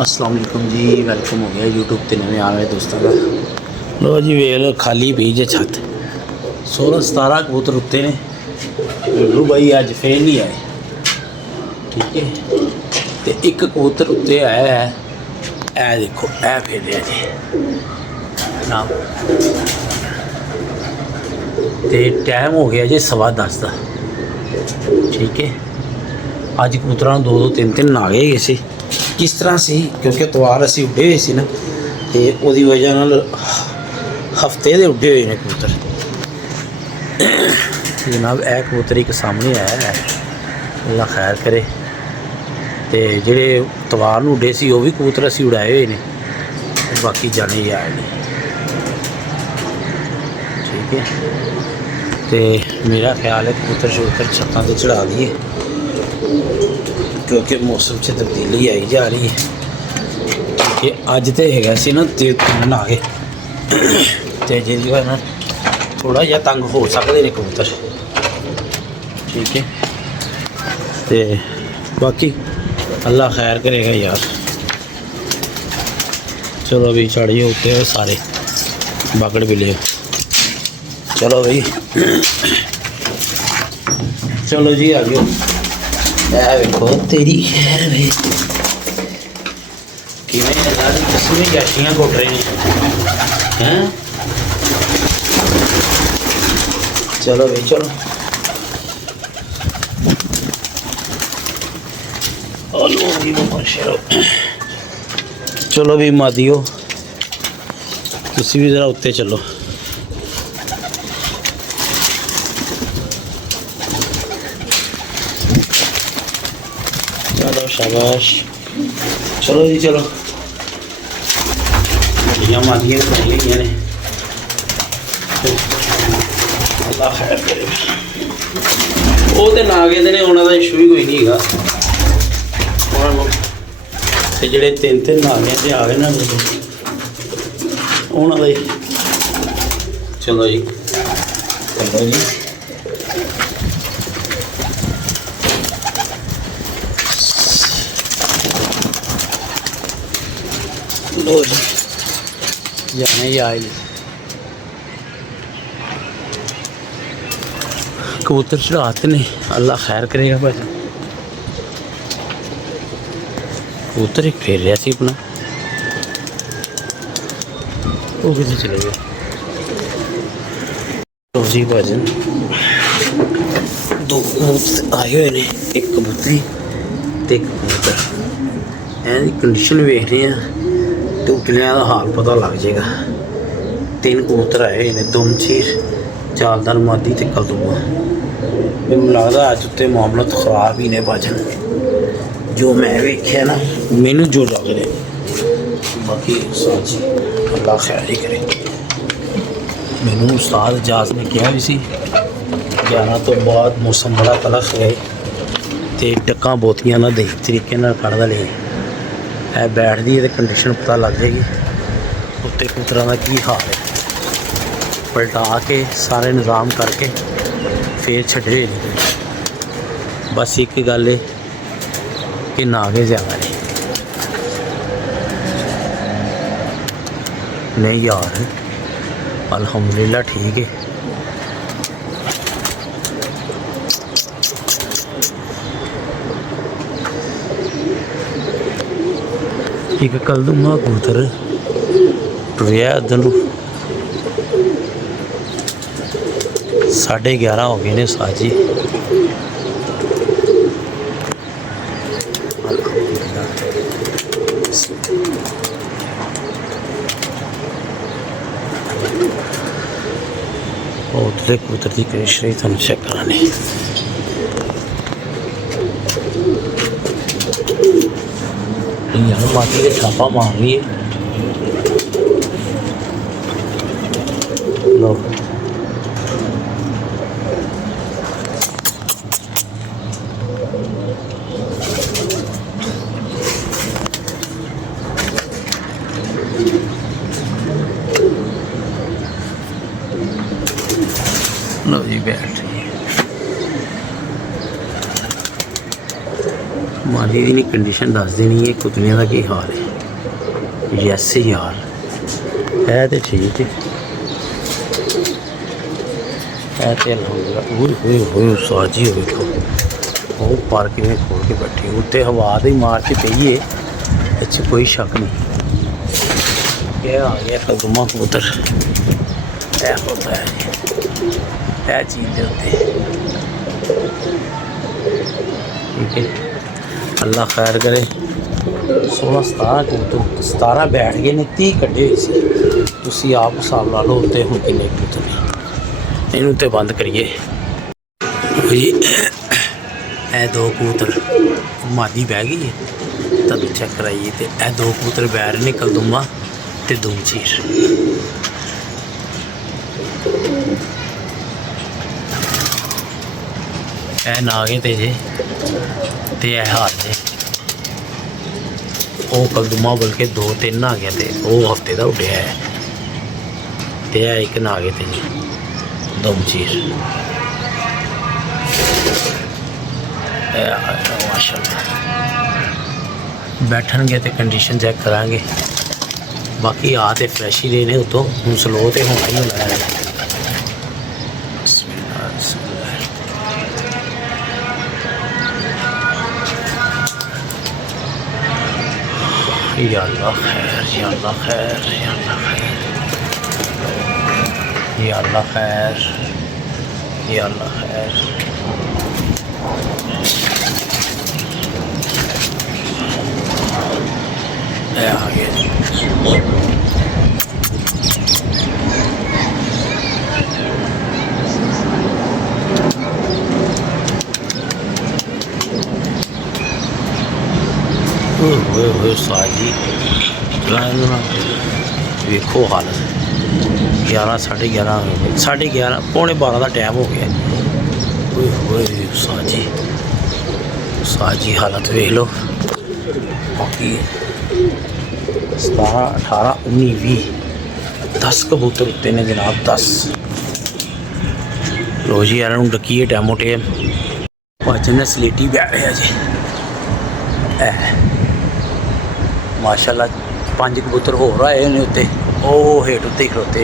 अस्सलाम वालेकुम जी, वेलकम हो गया यूट्यूब ते नवे आ रहे दोस्तों का। लो जी वेल खाली पी जे छत 16-17 कबूतर उत्ते ने। लुल्लू भाई अज फेर नहीं आए, ठीक है। तो एक कबूतर उत्ते आया है, ए देखो ए फिर रहा जी ना। तो टाइम हो गया जी 10:15 का, ठीक है। अज कबूतर 2-3 आ गए सी। किस तरह से क्योंकि तवार असी उड्डे हुए सी ना, तो उसकी वजह नाल हफ्ते के उड्डे हुए ने कबूतर। जनाब यह कबूतर एक सामने आया है, अल्लाह खैर करे। तो जेडे तवार में उड्डे सी वो भी कबूतर असी उड़ाए हुए ने, बाकी जाने ही आए ने, ठीक है। तो मेरा ख्याल है कबूतर शबूतर छत्तां ते चढ़ा दिए, क्योंकि मौसम से तब्दीली आई जा रही है, ठीक है। अज तो है सी ना 3 आ गए, तो जिसकी वजह थोड़ा जहा तंग हो सकते हैं कबूतर, ठीक है। तो बाकी अल्लाह खैर करेगा यार। चलो भाई चढ़िए उत्ते सारे बागड़ बिले, चलो भाई चलो जी आ गयो। देखो तेरी खैर भाई किसमें जैशियाँ घुट रहे हैं। चलो भाई चलो चलो भी मादियो तुसी भी जरा उत्ते चलो। चलो शाबाश, चलो जी चलो। बड़िया मादियाँ बनाई हुई ने, अल्लाह खैर करे। वो तो ना कहते हैं उन्होंने इशू भी कोई नहीं है। तो जोड़े 3-3 नागे से आ गए ना उन्होंने, चलो जी चलो जी। लो जी जाने ही आए कबूतर चढ़ाते ने, अल्लाह खैर करेगा भाई। कबूतर एक फेर रहा सी अपना, वो कितने चले गए। तो जी भाजन 2 कबूतर आए हुए ने, एक कबूतरी तो एक कबूतर। एंड कंडीशन वेख रहे हैं तो उठलियां का हाल पता लग जाएगा। 3 कबूतर आए हुए हैं, दुमचीर, जालदार मादी ते कलदूआ। मैनूं लगदा अज उत्ते मामला तो खराब ही ने भाजन, जो मैं वेख्या ना मैनू जो लग रहा। बाकी सच अल्लाह खैर ही करे। मैनू उस्ताद इजाज़ ने कहा भी सी 11 तो बाद मौसम बड़ा तलख है, तो डक्कां बोतियां ना देख तरीके नाल कढ़दा ले है बैठदी है, तो कंडीशन पता लग जाएगी उत्ते कबूतरां दा की हाल है। पलटा के सारे निज़ाम करके फिर छड्डे नहीं। बस एक गल है कि नागे ज़्यादा नहीं यार, अल्हम्दुलिल्लाह ठीक है। एक कलदूआ कबूतर टुरिया उधर 11:30 हो गए ने साजी। उतले कबूतर की पेशरी तुम चेक कराने। यार माटी के छापा मार रही है। लो लो जी बैठ रही है। मादी की कंडीशन दस देनी है, कुतलियां का की हाल है। यस यार है तो ठीक है साजी हो देखो वो पार्क में खोल के बैठी उत्ते हवा की मार के पई है इस कोई शक नहीं। क्या आ गया कदमा कबूतर होता है यह चीज़ के उत्ते ठीक है। अल्लाह खैर करे 16-17 कबूतर 17 बैठ गए ने 30 कड्ढे हुए सी तुसी आप हिसाब ला लो उत्ते हुण किन्ने कबूतर ने इनू तो बंद करिए जी। ए 2 कबूतर मादी बह गई है तब चेक कराइए तो ए 2 कबूतर बह रहे ने कलदुमा ते दूमचीर। ए नागे ते जे ते ए हार जे वो कलदुमा बल्कि 2-3 आ गया तो वो हफ्ते का उड्या है ते एक नागे ते जी दूमचीर माशाल्लाह बैठनगे तो कंडीशन चेक करांगे बाकी आ तो फ्रैश ही रहे ने उतों हूँ स्लो तो होना ही होना है। या अल्लाह खैर या अल्लाह खैर या अल्लाह खैर या अल्लाह खैर या अल्लाह खैर। आ गया साजी वेखो हालत 11 साढ़े 11 पौने 12 का टाइम हो गया। साजी हालत वेख लो बाकी 17 18 19 20 10 कबूतर उत्ते ने जनाब 10। लो जी यार डकीए टैमो टेम भजन ने सलेटी बैठे जी माशाल्लाह 5 कबूतर होर आए ने उत्ते ओ हेठ उत्ते खड़ोते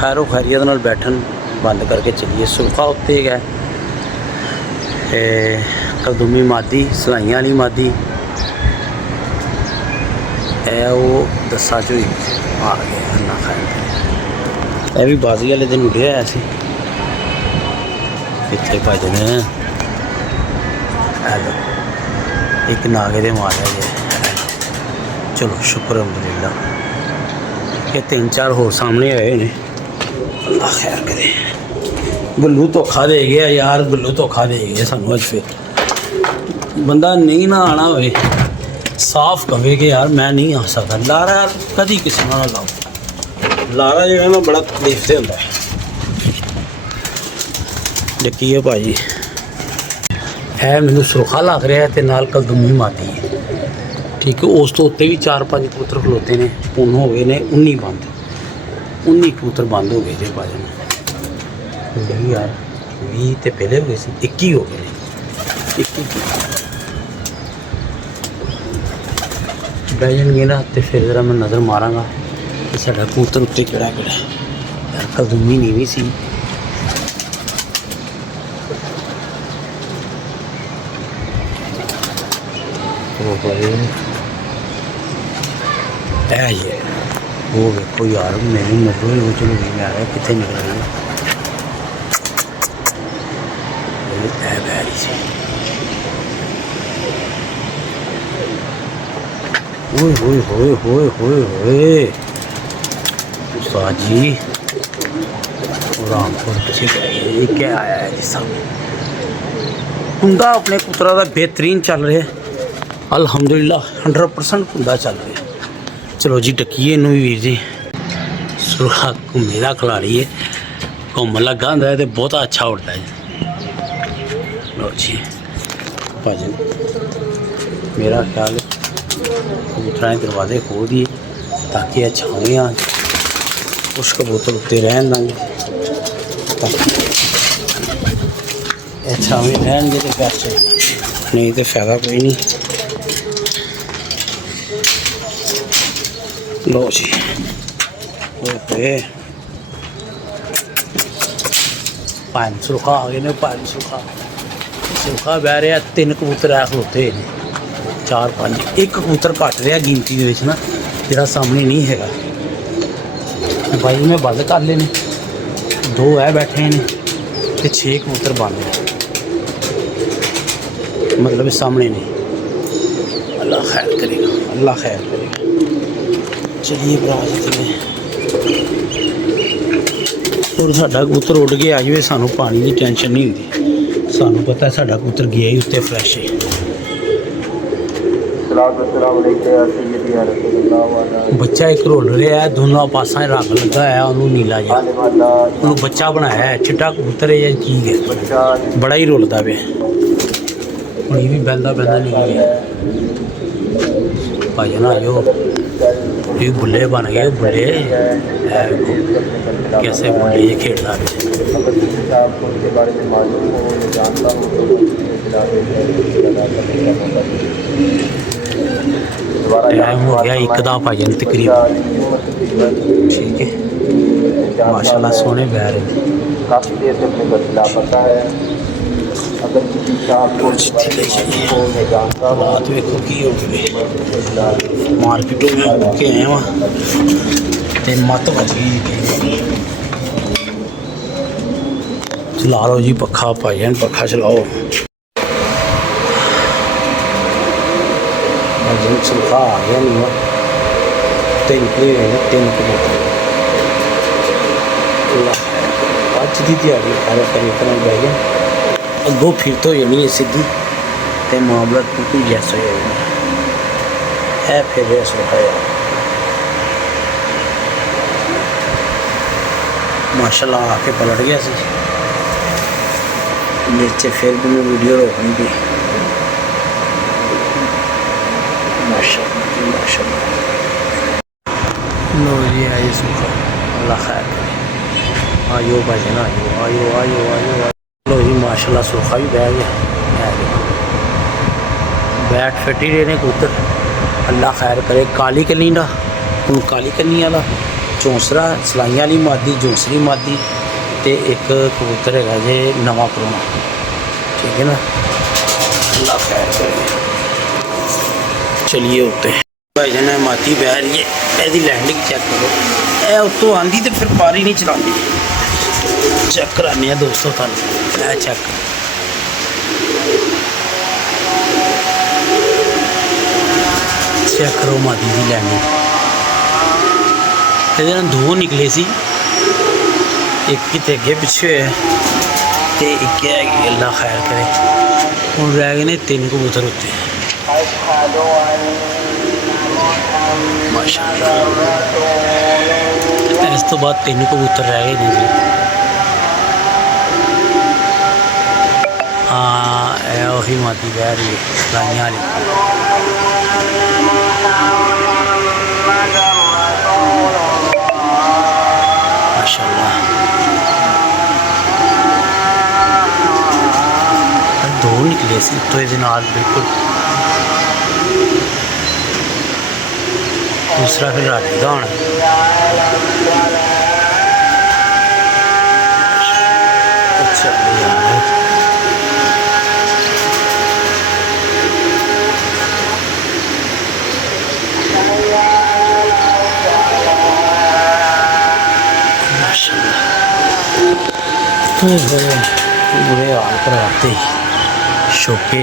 खैरो खैरियत नाल बैठन बंद करके चलिए। सुल्खा उत्ते गए कलदुमी मादी सलाइयां वाली मादी वो 10 च हुई आ गए अन्ना खैर यह भी बाजी वाले दिन उड़िया सी इतने भजन एक नागे दे मारे जे चलो शुक्र अल्हम्दुलिल्लाह ये 3-4 होर सामने आए ने अल्लाह खैर करे। गुल्लू धोखा दे गया यार गुल्लू धोखा दे गया सानू अज फिर बंदा नहीं ना आना हो साफ कहे कि यार मैं नहीं आ सकता लारा यार कभी किसी ना लाओ लारा जो है मैं बड़ा तकलीफ से होंगे देखिए भाजी है मैनू सुरखा लग रहा है तो नाल कलदुमी मादी है ठीक है। उस तो उत्ते भी 4-5 कबूतर खलोते ने हूँ हो गए ने 19 बंद 19 कबूतर बंद हो गए थे भाजन यार 20 तो पहले हो गए सी 21 हो गए 21 बह जाएंगे ना तो फिर जरा मैं नज़र मारांगा कि साढ़ा कबूतर उत्ते केड़ा यार कलदुमी नीवी सी ये वो देखो यार मैंने नजर वो चलो नहीं आ रहा कितने निकल रही है बैरी से ओए साजी रामपुर पीछे ये क्या आया है जी सामने कुंदा अपने पुत्रा का बेहतरीन चल रहा है अल्हम्दुलिल्लाह 100% कुंदा चल रहा है। चलो जी डकीए इनू भी वीर जी सुरखा घूमे का खिलाड़ी है घूम लगा होंगे तो बहुत अच्छा उड़ता है। लो जी भाजन मेरा ख्याल है कबूतर दरवाजे खोल दिए ताकि छावे आ कुछ कबूतर उत्ते रहन देंगे छावे रहनगे तो बेस्ट नहीं तो फायदा कोई नहीं। लो जी ओके पान सुखा आ गए ने पान सुखा बह रहा 3 कबूतर है खलोते ने 4-5 एक कबूतर घट रहा गिनती के ना जोड़ा सामने नहीं है भाई मैं बंद कर लेने 2 है बैठे ने तो 6 कबूतर बंद है मतलब सामने नहीं अल्लाह खैर करेगा अल्लाह खैर करेगा चलिए भरा और साडा कबूतर उड़ के आ जाए सानू पानी की टेंशन नहीं होती सानू पता है साडा कबूतर गया ही उत्ते फ्रैश है बच्चा एक रोल रहा है दोनों पासा रंग लगा है उन्होंने नीला जा उन्होंने बच्चा बनाया है चिट्टा कबूतर है या चीज है बड़ा ही रोलता पे ये भी बहता बहता निकल गया भाई ना जो ये बुल्ले बन गए बुल्ले कैसे बुल्ले ये खेलता टाइम हो गया 1 दा भाजन तकरीबन ठीक है माशाल्लाह सोने बह रहे काफ़ी देर से अपने घर लापता है अगर किसी हालात वेखो की हो गए मार्केटों में के आए वहाँ तो मत बच गई चला लो जी पखा भाजन पखा चलाओ भाजन सुखा आ गया नहीं 3 कबूतर अज की दिहाड़ी सारे तरीके बह गए अगों फिर तो जानी है सीधी तो मामला बिल्कुल जैसा हो जाएगा है फिर सुखा यार माशाल्लाह आके पलट गया सी नीचे फिर भी मैं वीडियो रोकनी थी माशाल्लाह माशाल्लाह लो जी आइए सुखा अल्लाह खैर करे आयो भाई ना आयो आयो आयो आयो लो जी माशाल्लाह सुखा भी बह गया बैठ फिट ही रहे ने कबूतर अल्लाह खैर करे काली कन्नी का हूँ काली कन्नी वाला चौंसरा सलाइयां वाली मादी चौंसरी मादी तो एक कबूतर है जे नवा परोना ठीक है ना अल्लाह खैर करे चलिए उत्ते भाई जान मादी बह रही है यदि लैंडिंग चेक करो यह उत्तों आँधी तो फिर पारी नहीं चलाती चेक कराने दोस्तों थानू चेक चेक करो मादी की लैंडिंग ये 2 निकले सी एक कितने अगे पिछे है तो एक है अल्लाह खैर करे हूँ रह गए 3 कबूतर उत्ते माशाअल्लाह इस तो बाद 3 कबूतर रह गए जी हाँ वही मादी बह रही है सलाइयां माशाल्लाह 2 निकले सी तो ये बिल्कुल दूसरा फिर राजी का होना अच्छा यार बुरे हाल कराते शोके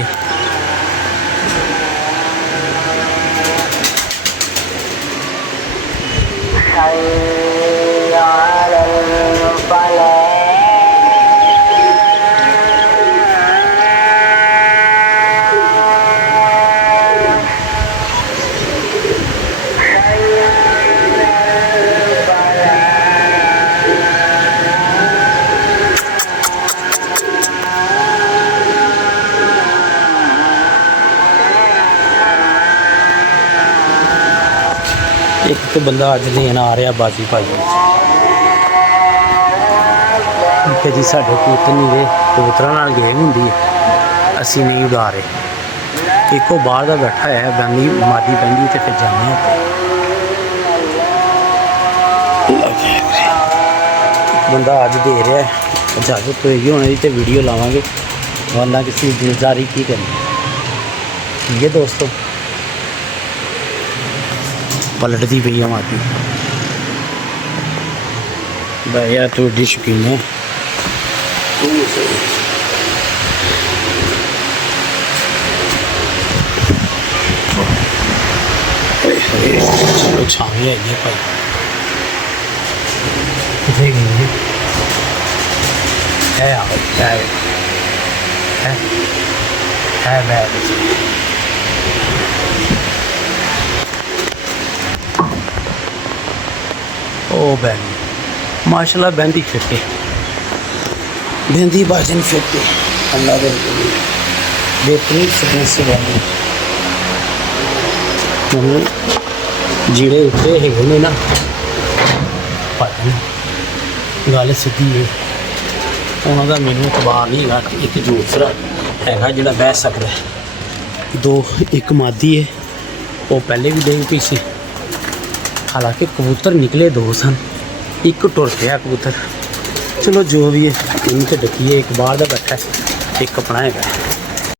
एक तो बंदा अज देन आ रहा बाजी भाजी कि जी साढ़े कबूतर नहीं गए कबूतर गेम होंगी असी नहीं उड़ा रहे एक बाहर का बैठा है बंदी मादी बंदी तो फिर जाने बंदा अज दे रहा है इजाजत होएगी होने की तो वीडियो लावांगे वरना किसी दिलदारी की करनी। ठीक है दोस्तों, पलटती पई है माती भैया तू एडी शौकीन है। चलो छावे आइए भाई कितने गई है बैग ओ बैग माशाल्लाह बहती फिरते बहती बाजन फिरते अल्लाह दे बेहतरीन फिटनेस से बहती ਜਿਹੜੇ ਉੱਤੇ ਹੈਗੇ ਨੇ ਨਾ ਭਾਜੀ ਗੱਲ ਸਿੱਧੀ ਹੈ ਉਹਨਾਂ ਦਾ ਮੈਨੂੰ ਇਤਬਾਰ ਨਹੀਂ ਹੈਗਾ। ਇੱਕ ਦੂਸਰਾ ਹੈਗਾ ਜਿਹੜਾ ਬਹਿ ਸਕਦਾ ਦੋ ਇੱਕ ਮਾਦੀ ਹੈ ਉਹ ਪਹਿਲੇ ਵੀ ਡਿੱਗ ਪਈ ਸੀ ਹਾਲਾਂਕਿ ਕਬੂਤਰ ਨਿਕਲੇ ਦੋ ਸਨ ਇੱਕ ਟੁਰ ਗਿਆ ਕਬੂਤਰ। ਚਲੋ ਜੋ ਵੀ ਹੈ ਇਹਨੂੰ ਤੇ ਡੱਕੀਏ ਇੱਕ ਬਾਹਰ ਦਾ ਬੈਠਾ ਇੱਕ ਆਪਣਾ ਹੈਗਾ।